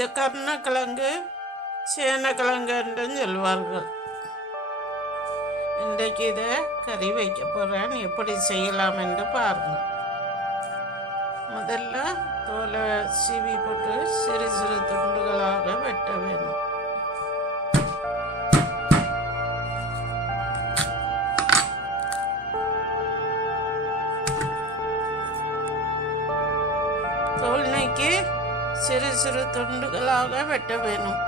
இது கருணக்கிழங்கு சேனக்கிழங்கு சொல்வார்கள். இன்றைக்கு இதை கறி வைக்க போகிறேன் எப்படி செய்யலாம் என்று பாருங்கள். முதல்ல தோலை சீவி போட்டு சிறு சிறு துண்டுகளாக வெட்ட வேணும் தோல் நீக்கி சிறு சிறு துண்டுகளாக வெட்ட வேணும்.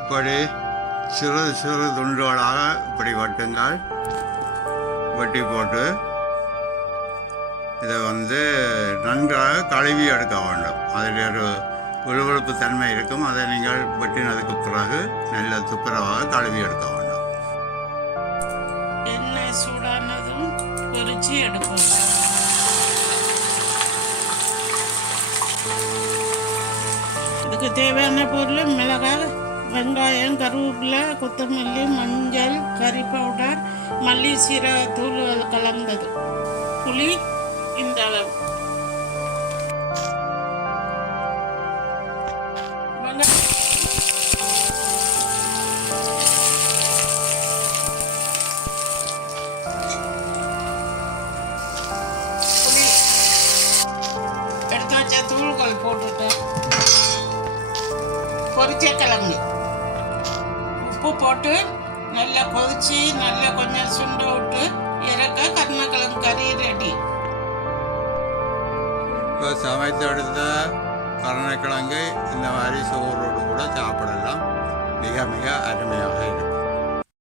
இப்படி சிறு சிறு துண்டுகளாக இப்படி வெட்டுங்கள். வெட்டி போட்டு இதை வந்து நன்றாக கழுவி எடுக்க வேண்டும். அதில் ஒரு விழுவிழுப்பு தன்மை இருக்கும். அதை நீங்கள் வெட்டினதுக்கு பிறகு நல்ல துப்புரவாக கழுவி எடுக்க வேண்டும். சூடானதும் பொறிச்சு எடுப்போம். இதுக்கு தேவையான பொருள் மிளகாய் வெங்காயம் கருவேப்பிலை கொத்தமல்லி மஞ்சள் கறி பவுடர் மல்லி சீரகத்தூள் கலந்தது. புளி இந்த அளவு. தூள்கள் போட்டுட்டேன். பொரிச்ச கிழங்கு உப்பு போட்டு நல்லா கொதிச்சு நல்லா கொஞ்சம் சுண்ட விட்டு இறக்க கருணக்கிழங்கு கறி ரெடி இப்போ சமைத்து எடுத்த கருணைக்கிழங்கு இந்த மாதிரி சோறோடு கூட